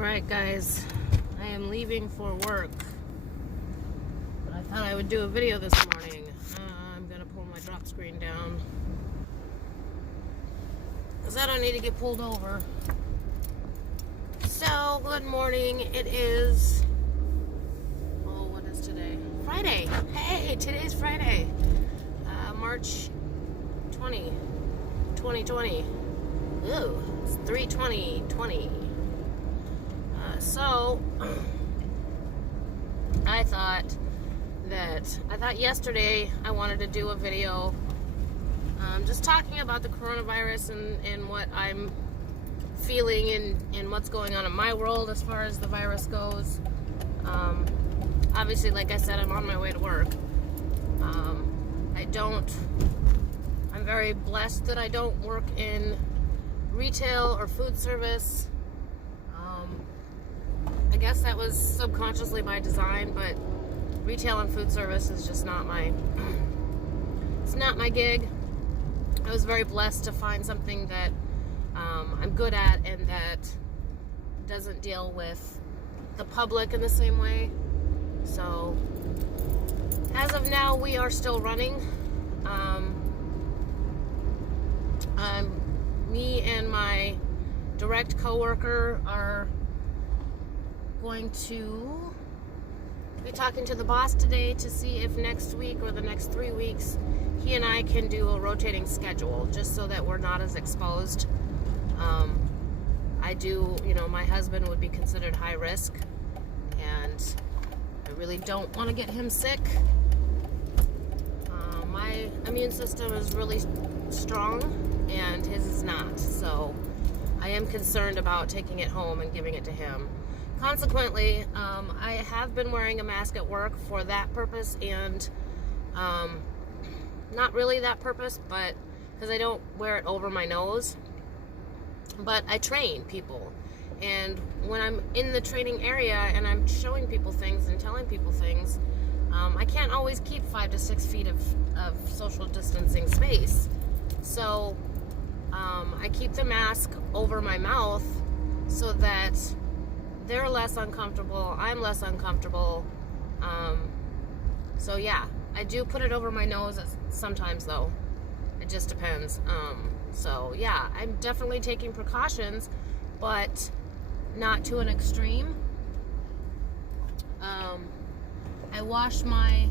Alright guys, I am leaving for work, but I thought I would do a video this morning. I'm going to pull my drop screen down because I don't need to get pulled over. So, good morning. It is, what is today? Friday. Hey, today's Friday. March 20, 2020. Ooh, it's 3/20/20. So, I thought yesterday I wanted to do a video just talking about the coronavirus and what I'm feeling and what's going on in my world as far as the virus goes. Obviously, like I said, I'm on my way to work. I'm very blessed that I don't work in retail or food service. I guess that was subconsciously by design, but retail and food service is just not it's not my gig. I was very blessed to find something that I'm good at and that doesn't deal with the public in the same way. So, as of now, we are still running. Me and my direct coworker are going to be talking to the boss today to see if next week or the next 3 weeks he and I can do a rotating schedule, just so that we're not as exposed. My husband would be considered high risk, and I really don't want to get him sick. My immune system is really strong and his is not, so I am concerned about taking it home and giving it to him. Consequently, I have been wearing a mask at work for that purpose, and not really that purpose, but because I don't wear it over my nose. But I train people, and when I'm in the training area and I'm showing people things and telling people things, I can't always keep 5 to 6 feet of social distancing space. So I keep the mask over my mouth so that they're less uncomfortable, I'm less uncomfortable. So yeah, I do put it over my nose sometimes though. It just depends. So yeah, I'm definitely taking precautions, but not to an extreme. I wash my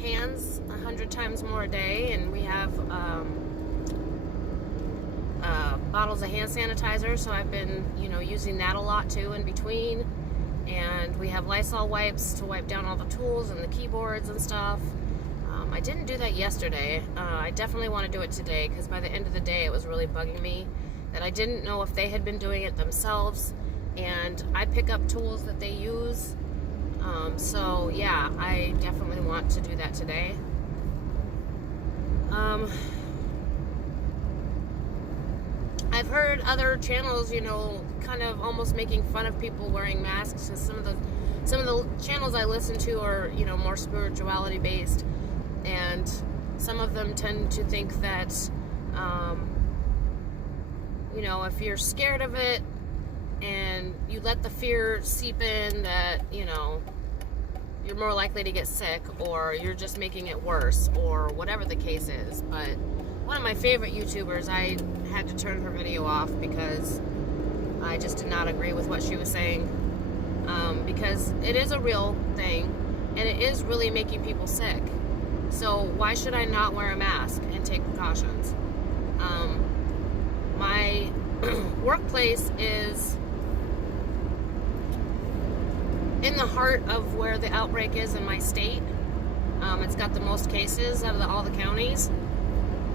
hands 100 times more a day, and we have bottles of hand sanitizer, so I've been using that a lot too in between. And we have Lysol wipes to wipe down all the tools and the keyboards and stuff. I didn't do that yesterday. I definitely want to do it today, because by the end of the day it was really bugging me that I didn't know if they had been doing it themselves, and I pick up tools that they use. So yeah, I definitely want to do that today. I've heard other channels, kind of almost making fun of people wearing masks, because some of the channels I listen to are, more spirituality based, and some of them tend to think that, if you're scared of it and you let the fear seep in, that, you're more likely to get sick, or you're just making it worse, or whatever the case is. But one of my favorite YouTubers, I had to turn her video off because I just did not agree with what she was saying, because it is a real thing and it is really making people sick. So why should I not wear a mask and take precautions? My workplace is in the heart of where the outbreak is in my state. It's got the most cases out of all the counties,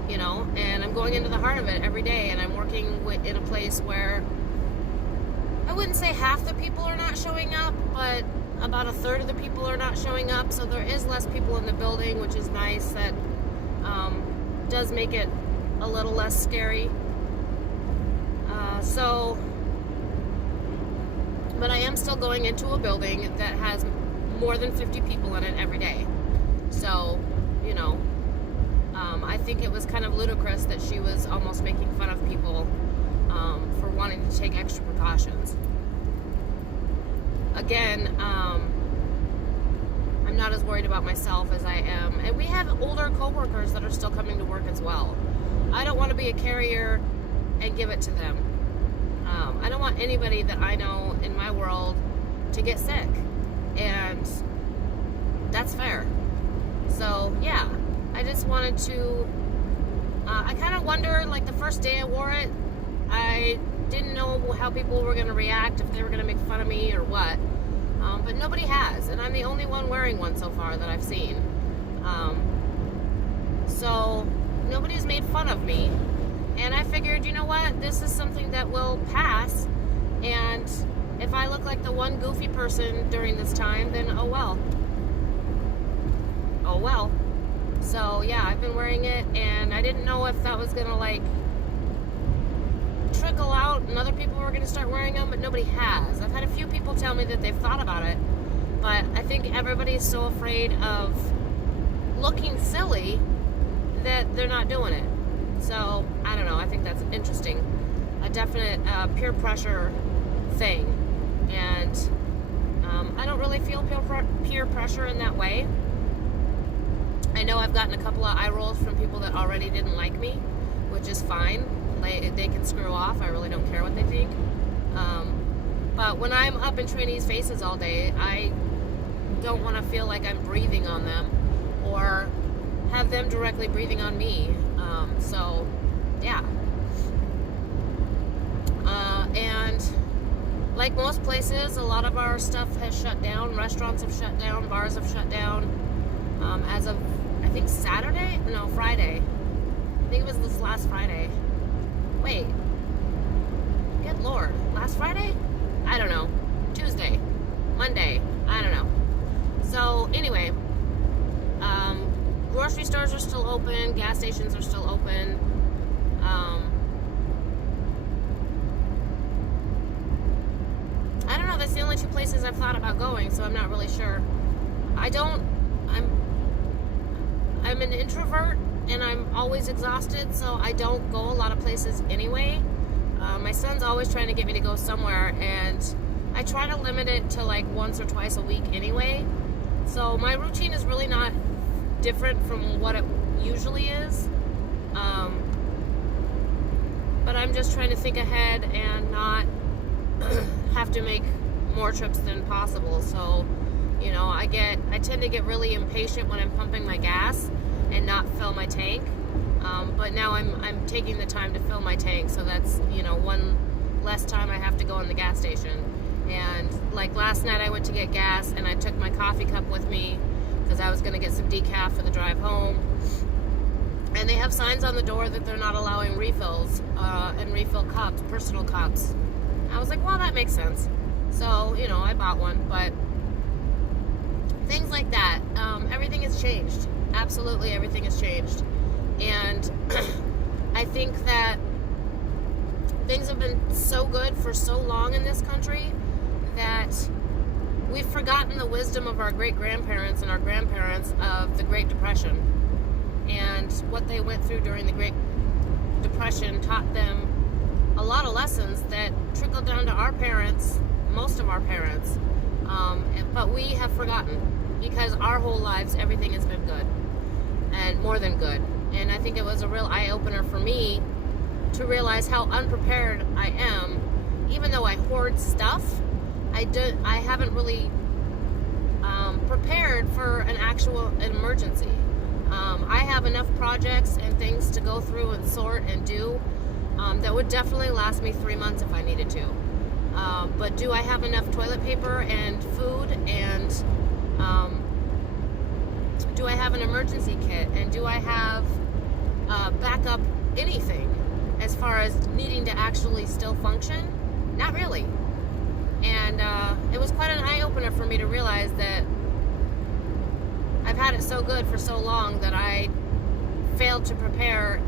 and I'm going into the heart of it every day, and I'm working in a place where I wouldn't say half the people are not showing up, but about a third of the people are not showing up, so there is less people in the building, which is nice. That does make it a little less scary. But I am still going into a building that has more than 50 people in it every day. So, I think it was kind of ludicrous that she was almost making fun of people for wanting to take extra precautions. again, I'm not as worried about myself as I am. And we have older coworkers that are still coming to work as well. I don't want to be a carrier and give it to them. I don't want anybody that I know in my world to get sick. And that's fair. So, yeah, I just wanted to, I kind of wonder, like the first day I wore it, I didn't know how people were going to react, if they were going to make fun of me or what. But nobody has, and I'm the only one wearing one so far that I've seen. So nobody's made fun of me. And I figured, you know what, this is something that will pass. And if I look like the one goofy person during this time, then oh well. Oh well. So yeah, I've been wearing it, and I didn't know if that was going to like trickle out and other people were going to start wearing them, but nobody has. I've had a few people tell me that they've thought about it, but I think everybody is so afraid of looking silly that they're not doing it. So I don't know, I think that's interesting, a definite peer pressure thing. And I don't really feel peer pressure in that way. I know I've gotten a couple of eye rolls from people that already didn't like me, which is fine. They can screw off. I really don't care what they think. But when I'm up in trainees' faces all day, I don't want to feel like I'm breathing on them or have them directly breathing on me. So, yeah. And like most places, a lot of our stuff has shut down. Restaurants have shut down. Bars have shut down. As of, I think, Friday. I think it was this last Friday. Wait. Good Lord. Last Friday? I don't know. Tuesday. Monday. I don't know. So, anyway. Grocery stores are still open. Gas stations are still open. I don't know. That's the only two places I've thought about going, so I'm not really sure. I'm an introvert, and I'm always exhausted, so I don't go a lot of places anyway. My son's always trying to get me to go somewhere, and I try to limit it to like once or twice a week anyway. So my routine is really not different from what it usually is. But I'm just trying to think ahead and not have to make more trips than possible. So, you know, I tend to get really impatient when I'm pumping my gas and not fill my tank. But now I'm taking the time to fill my tank, so that's, you know, one less time I have to go in the gas station. And like last night I went to get gas and I took my coffee cup with me because I was going to get some decaf for the drive home. And they have signs on the door that they're not allowing refills and refill cups, personal cups. I was like, well, that makes sense. So, you know, I bought one. But things like that, everything has changed. Absolutely everything has changed. And I think that things have been so good for so long in this country that we've forgotten the wisdom of our great-grandparents and our grandparents of the Great Depression. And what they went through during the Great Depression taught them a lot of lessons that trickled down to our parents, most of our parents. But we have forgotten because our whole lives, everything has been good and more than good. And I think it was a real eye-opener for me to realize how unprepared I am. Even though I hoard stuff, I haven't really prepared for an actual emergency. I have enough projects and things to go through and sort and do that would definitely last me 3 months if I needed to. But do I have enough toilet paper and food, and do I have an emergency kit, and do I have backup anything as far as needing to actually still function? Not really. And it was quite an eye-opener for me to realize that I've had it so good for so long that I failed to prepare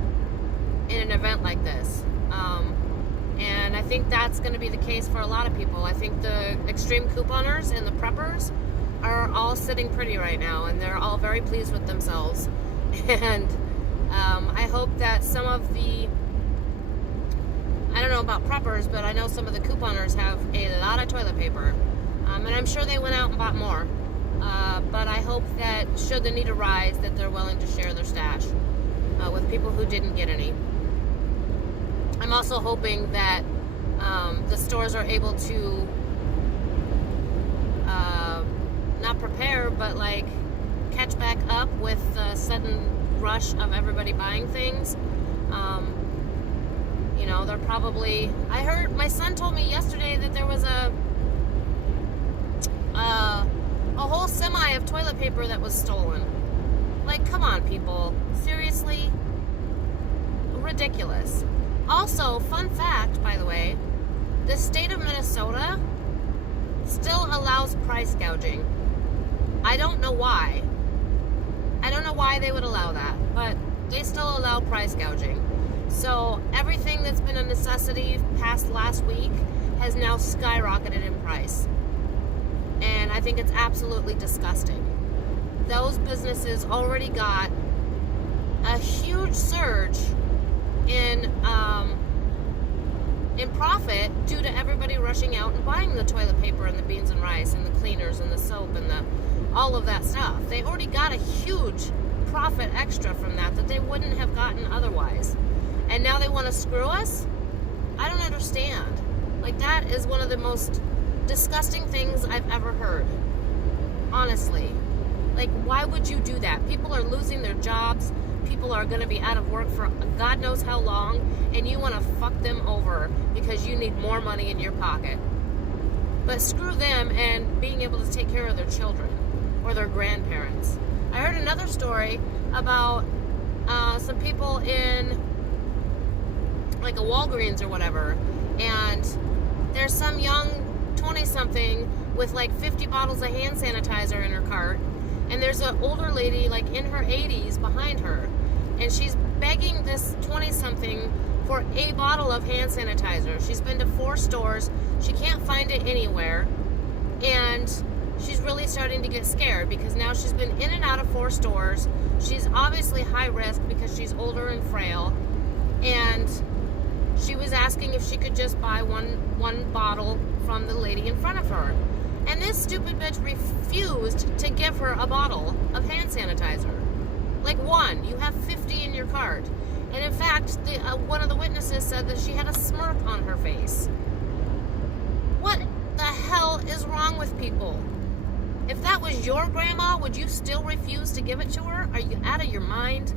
in an event like this. And I think that's going to be the case for a lot of people. I think the extreme couponers and the preppers are all sitting pretty right now, and they're all very pleased with themselves. And I hope that some of the, I don't know about preppers, but I know some of the couponers have a lot of toilet paper. And I'm sure they went out and bought more. But I hope that should the need arise, that they're willing to share their stash with people who didn't get any. I'm also hoping that the stores are able to not prepare, but like catch back up with the sudden rush of everybody buying things. You know, they're probably, I heard, my son told me yesterday that there was a whole semi of toilet paper that was stolen. Like, come on, people. Seriously? Ridiculous. Also, fun fact, by the way, the state of Minnesota still allows price gouging. I don't know why. I don't know why they would allow that, but they still allow price gouging. So everything that's been a necessity past last week has now skyrocketed in price. And I think it's absolutely disgusting. Those businesses already got a huge surge in profit due to everybody rushing out and buying the toilet paper and the beans and rice and the cleaners and the soap and all of that stuff. They already got a huge profit extra from that they wouldn't have gotten otherwise. And now they want to screw us? I don't understand. Like, that is one of the most disgusting things I've ever heard. Honestly. Like, why would you do that? People are losing their jobs. People are going to be out of work for God knows how long, and you want to fuck them over because you need more money in your pocket. But screw them and being able to take care of their children or their grandparents. I heard another story about some people in like a Walgreens or whatever, and there's some young 20-something with like 50 bottles of hand sanitizer in her cart, and there's an older lady like in her 80s behind her, and she's begging this 20-something for a bottle of hand sanitizer. She's been to 4 stores. She can't find it anywhere, and she's really starting to get scared because now she's been in and out of 4 stores. She's obviously high risk because she's older and frail, and she was asking if she could just buy one bottle from the lady in front of her. And this stupid bitch refused to give her a bottle of hand sanitizer. Like, one, you have 50 in your cart. And in fact, one of the witnesses said that she had a smirk on her face. What the hell is wrong with people? If that was your grandma, would you still refuse to give it to her? Are you out of your mind?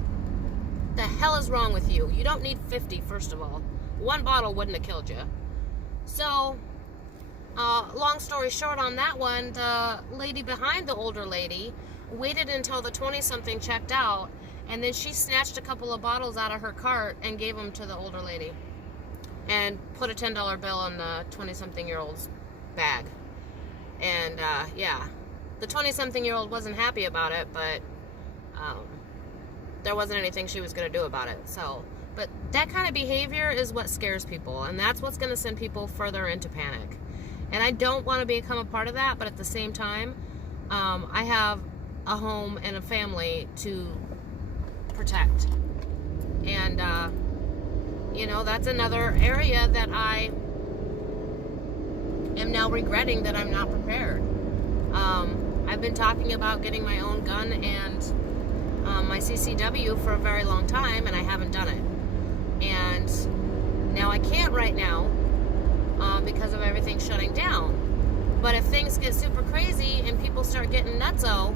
The hell is wrong with you? You don't need 50, first of all. 1 bottle wouldn't have killed you. So, long story short on that one, the lady behind the older lady waited until the 20-something checked out, and then she snatched a couple of bottles out of her cart and gave them to the older lady and put a $10 bill in the 20-something-year-old's bag. And, yeah, the 20-something-year-old wasn't happy about it, but there wasn't anything she was going to do about it. So, but that kind of behavior is what scares people, and that's what's going to send people further into panic. And I don't want to become a part of that, but at the same time, I have a home and a family to protect. And, you know, that's another area that I am now regretting that I'm not prepared. I've been talking about getting my own gun and my CCW for a very long time, and I haven't done it. And now I can't right now because of everything shutting down. But if things get super crazy and people start getting nutso,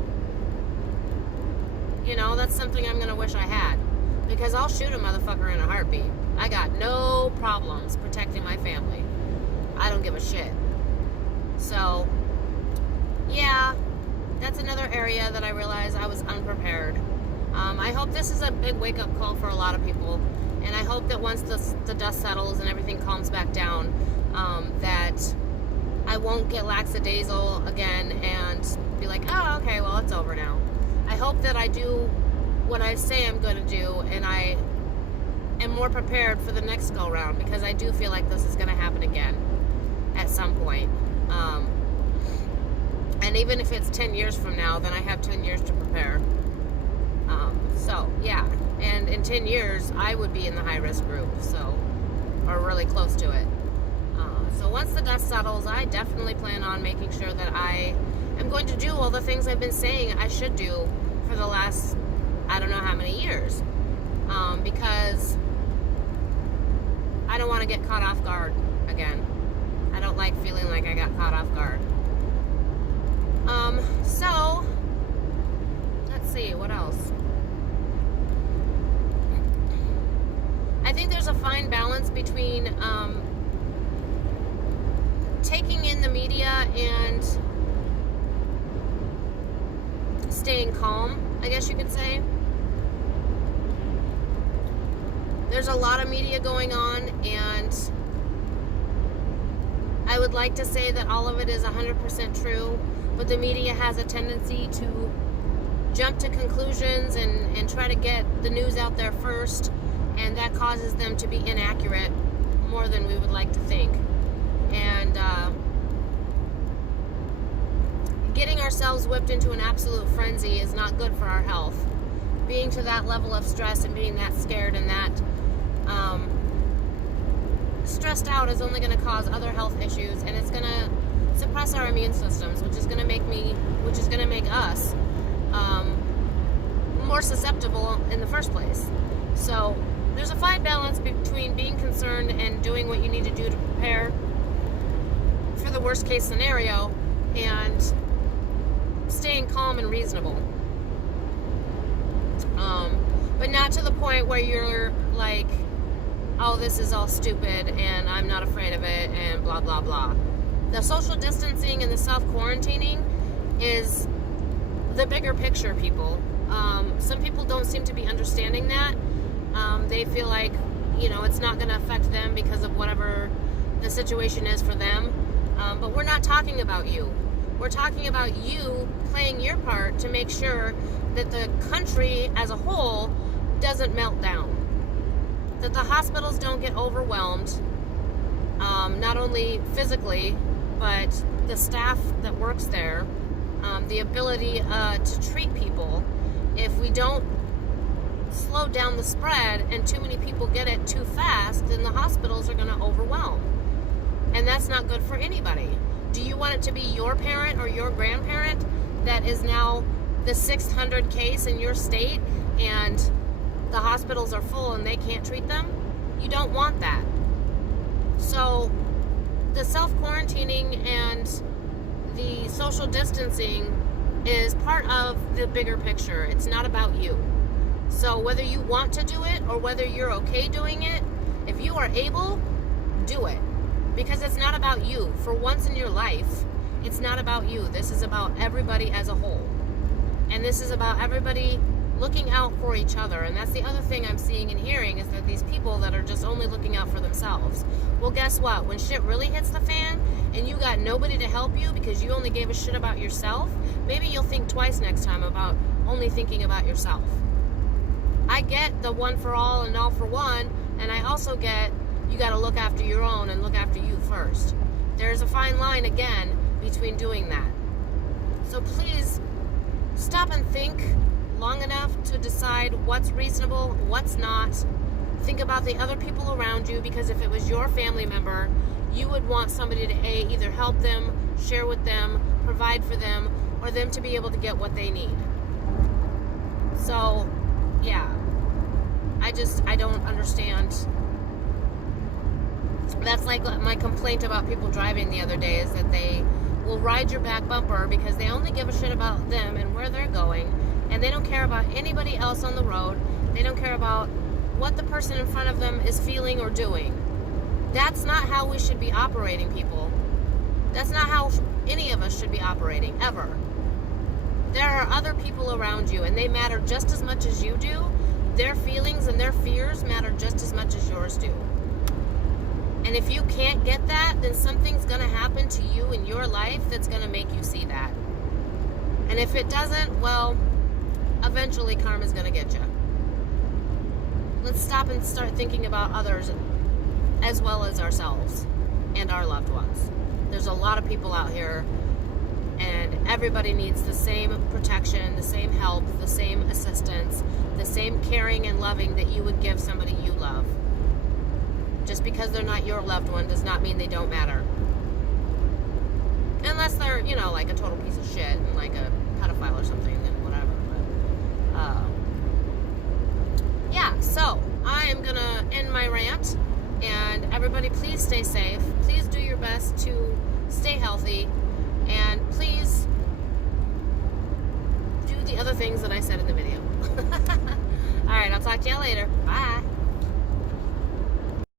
you know, that's something I'm going to wish I had. Because I'll shoot a motherfucker in a heartbeat. I got no problems protecting my family. I don't give a shit. So, yeah, that's another area that I realized I was unprepared. I hope this is a big wake-up call for a lot of people. And I hope that once the dust settles and everything calms back down, that I won't get lackadaisical again and be like, oh, okay, well, it's over now. I hope that I do what I say I'm going to do, and I am more prepared for the next go-round, because I do feel like this is going to happen again at some point. And even if it's 10 years from now, then I have 10 years to prepare. So, yeah. And in 10 years, I would be in the high-risk group, so, or really close to it. So once the dust settles, I definitely plan on making sure that I am going to do all the things I've been saying I should do for the last, I don't know how many years. Because I don't want to get caught off guard again. I don't like feeling like I got caught off guard. So, let's see, what else? I think there's a fine balance between taking in the media and staying calm, I guess you could say. There's a lot of media going on, and I would like to say that all of it is 100% true, but the media has a tendency to jump to conclusions and try to get the news out there first, and that causes them to be inaccurate more than we would like to think. And getting ourselves whipped into an absolute frenzy is not good for our health. Being to that level of stress and being that scared and that stressed out is only going to cause other health issues, and it's going to suppress our immune systems, which is going to make us more susceptible in the first place. So there's a fine balance between being concerned and doing what you need to do to prepare for the worst case scenario and staying calm and reasonable. But not to the point where you're like, oh, this is all stupid and I'm not afraid of it and blah, blah, blah. The social distancing and the self-quarantining is the bigger picture, people. Some people don't seem to be understanding that. They feel like, it's not going to affect them because of whatever the situation is for them. But we're not talking about you. We're talking about you playing your part to make sure that the country as a whole doesn't melt down. That the hospitals don't get overwhelmed, not only physically, but the staff that works there, the ability to treat people. If we don't slow down the spread and too many people get it too fast, then the hospitals are going to overwhelm. And that's not good for anybody. Do you want it to be your parent or your grandparent that is now the 600 case in your state and the hospitals are full and they can't treat them? You don't want that. So the self-quarantining and the social distancing is part of the bigger picture. It's not about you. So whether you want to do it or whether you're okay doing it, if you are able, do it. Because it's not about you. For once in your life, it's not about you. This is about everybody as a whole. And this is about everybody looking out for each other. And that's the other thing I'm seeing and hearing, is that these people that are just only looking out for themselves. Well, guess what? When shit really hits the fan and you got nobody to help you because you only gave a shit about yourself, maybe you'll think twice next time about only thinking about yourself. I get the one for all and all for one, and I also get you got to look after your own and look after you first. There's a fine line, again, between doing that. So please stop and think long enough to decide what's reasonable, what's not. Think about the other people around you, because if it was your family member, you would want somebody to either help them, share with them, provide for them, or them to be able to get what they need. So, yeah. I don't understand. That's like my complaint about people driving the other day, is that they will ride your back bumper because they only give a shit about them and where they're going, and they don't care about anybody else on the road. They don't care about what the person in front of them is feeling or doing. That's not how we should be operating, people. That's not how any of us should be operating, ever. There are other people around you, and they matter just as much as you do. Their feelings and their fears matter just as much as yours do. And if you can't get that, then something's going to happen to you in your life that's going to make you see that. And if it doesn't, well, eventually karma's going to get you. Let's stop and start thinking about others as well as ourselves and our loved ones. There's a lot of people out here, and everybody needs the same protection, the same help, the same assistance, the same caring and loving that you would give somebody you love. Just because they're not your loved one does not mean they don't matter. unless they're, you know, like a total piece of shit and like a pedophile or something, then whatever. But yeah, so I am gonna end my rant, and everybody please stay safe. Please do your best to stay healthy, and please do the other things that I said in the video. Alright, I'll talk to you later. Bye.